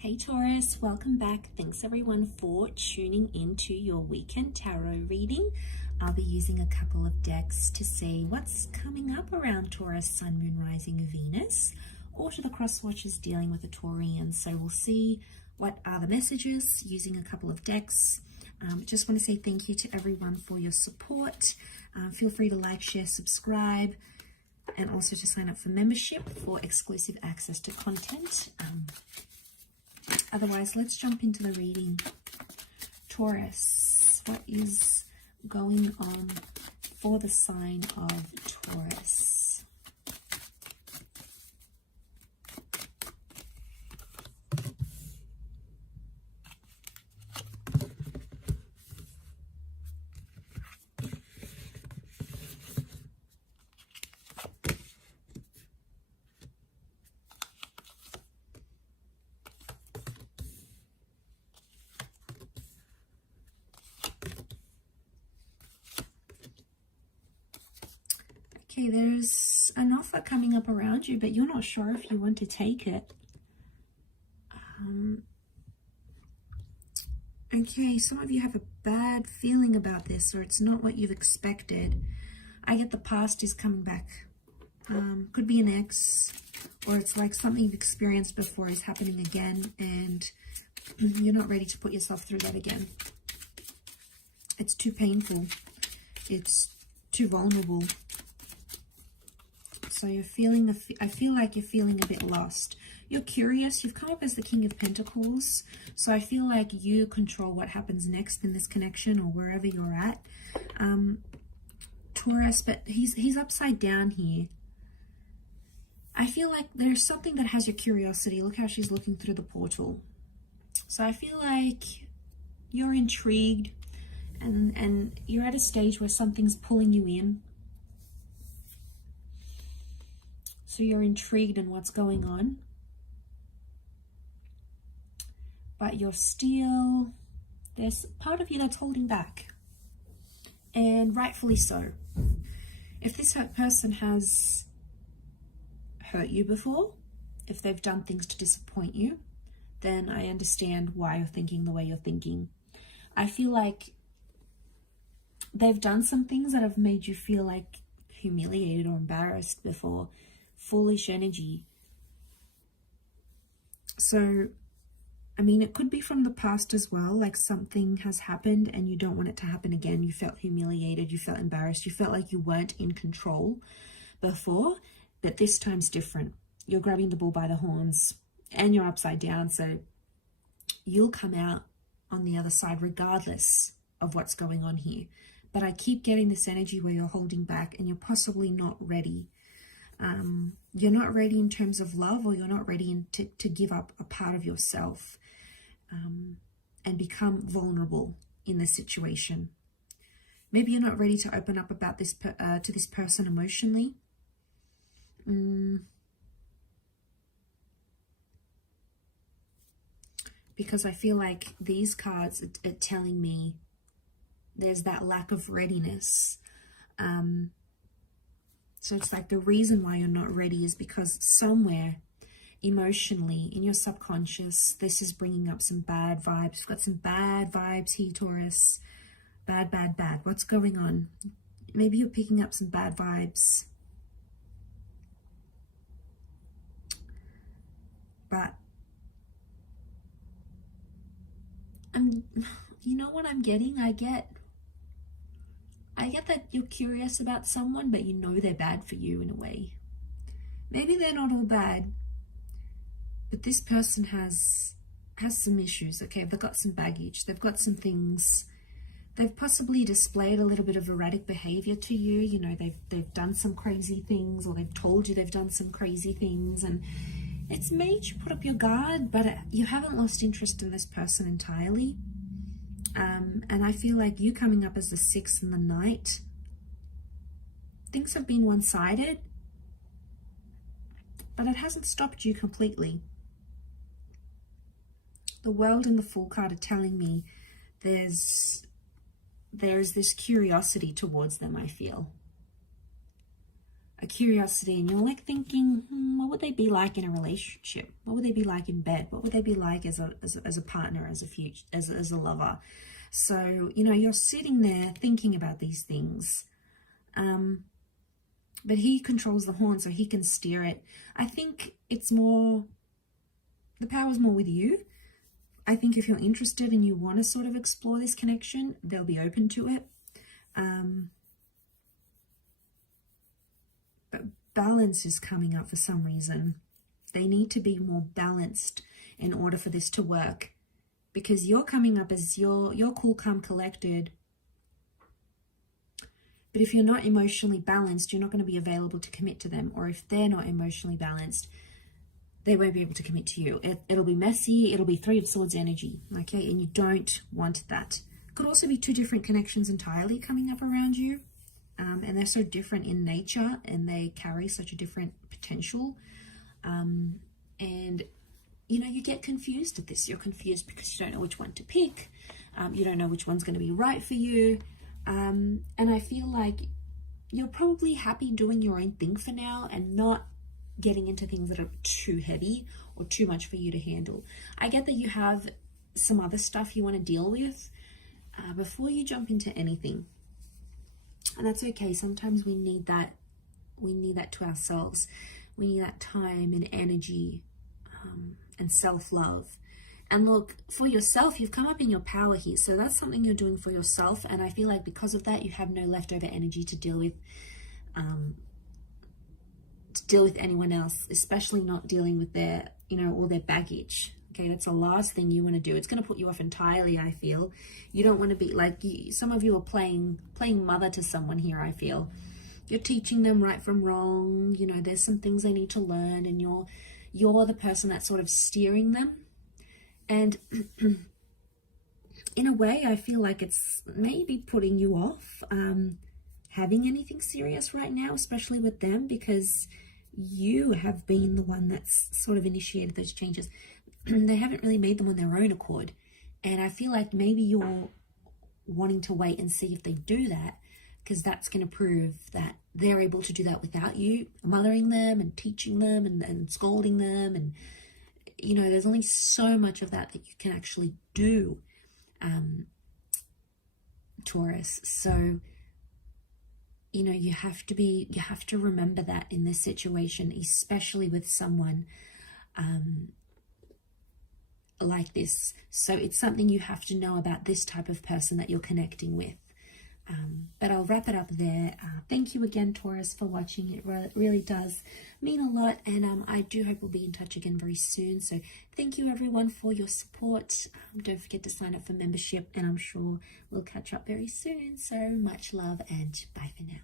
Hey Taurus, welcome back. Thanks everyone for tuning into your weekend tarot reading. I'll be using a couple of decks to see what's coming up around Taurus, Sun, Moon, Rising, Venus, or to the cross watchers dealing with the Taurians. So we'll see what are the messages using a couple of decks. Just want to say thank you to everyone for your support. Feel free to like, share, subscribe, and also to sign up for membership for exclusive access to content. Otherwise, let's jump into the reading. Taurus, what is going on for the sign of Taurus? Okay, there's an offer coming up around you, but you're not sure if you want to take it. Okay, some of you have a bad feeling about this, or it's not what you've expected. I get the past is coming back. Could be an ex, or it's like something you've experienced before is happening again, and you're not ready to put yourself through that again. It's too painful. It's too vulnerable. So you're feeling, I feel like you're feeling a bit lost. You're curious. You've come up as the King of Pentacles. So I feel like you control what happens next in this connection or wherever you're at. Taurus, but he's upside down here. I feel like there's something that has your curiosity. Look how she's looking through the portal. So I feel like you're intrigued and you're at a stage where something's pulling you in. So you're intrigued in what's going on, but you're still, there's part of you that's holding back, and rightfully so. If this person has hurt you before, if they've done things to disappoint you, then I understand why you're thinking the way you're thinking. I feel like they've done some things that have made you feel like humiliated or embarrassed before. Foolish energy. So, I mean, it could be from the past as well, like something has happened and you don't want it to happen again. You felt humiliated, you felt embarrassed, you felt like you weren't in control before, but this time's different. You're grabbing the bull by the horns and you're upside down, so you'll come out on the other side regardless of what's going on here. But I keep getting this energy where you're holding back and you're possibly not ready. You're not ready in terms of love, or you're not ready to give up a part of yourself and become vulnerable in this situation. Maybe you're not ready to open up about this to this person emotionally. Because I feel like these cards are telling me there's that lack of readiness. So it's like the reason why you're not ready is because somewhere emotionally in your subconscious, this is bringing up some bad vibes. We've got some bad vibes here, Taurus. Bad, bad, bad. What's going on? Maybe you're picking up some bad vibes. But you know what I'm getting? I get that you're curious about someone, but you know they're bad for you in a way. Maybe they're not all bad, but this person has some issues, okay? They've got some baggage. They've got some things. They've possibly displayed a little bit of erratic behavior to you. You know, they've done some crazy things, or they've told you they've done some crazy things, and it's made you put up your guard, but you haven't lost interest in this person entirely. And I feel like you coming up as the 6th and the Knight, things have been one-sided, but it hasn't stopped you completely. The World and the Fool card are telling me there's this curiosity towards them, I feel. a curiosity, and you're like thinking, what would they be like in a relationship? What would they be like in bed? What would they be like as a partner, as a future, as a lover? So, you know, you're sitting there thinking about these things. But he controls the horn, so he can steer it. I think it's more, the power's more with you. I think if you're interested and you want to sort of explore this connection, they'll be open to it. But balance is coming up for some reason. They need to be more balanced in order for this to work, because you're coming up as you're cool, calm, collected. But if you're not emotionally balanced, you're not going to be available to commit to them. Or if they're not emotionally balanced, they won't be able to commit to you. It'll be messy. It'll be Three of Swords energy, okay? And you don't want that. Could also be two different connections entirely coming up around you. And they're so different in nature, and they carry such a different potential. And, you know, you get confused at this. You're confused because you don't know which one to pick. You don't know which one's going to be right for you. And I feel like you're probably happy doing your own thing for now and not getting into things that are too heavy or too much for you to handle. I get that you have some other stuff you want to deal with before you jump into anything. And that's okay. Sometimes we need that. We need that to ourselves. We need that time and energy and self-love. And look, for yourself, you've come up in your power here. So that's something you're doing for yourself. And I feel like because of that, you have no leftover energy to deal with anyone else, especially not dealing with their, you know, all their baggage. Okay, that's the last thing you want to do. It's going to put you off entirely, I feel. You don't want to be like, some of you are playing mother to someone here, I feel. You're teaching them right from wrong. You know, there's some things they need to learn, and you're the person that's sort of steering them. And in a way, I feel like it's maybe putting you off having anything serious right now, especially with them, because you have been the one that's sort of initiated those changes. They haven't really made them on their own accord. And I feel like maybe you're wanting to wait and see if they do that, because that's going to prove that they're able to do that without you mothering them and teaching them and scolding them. And you know, there's only so much of that you can actually do, Taurus. So, you know, you have to remember that in this situation, especially with someone like this. So it's something you have to know about this type of person that you're connecting with. But I'll wrap it up there. Thank you again, Taurus, for watching. It really does mean a lot, and I do hope we'll be in touch again very soon. So thank you, everyone, for your support. Don't forget to sign up for membership, and I'm sure we'll catch up very soon. So much love, and bye for now.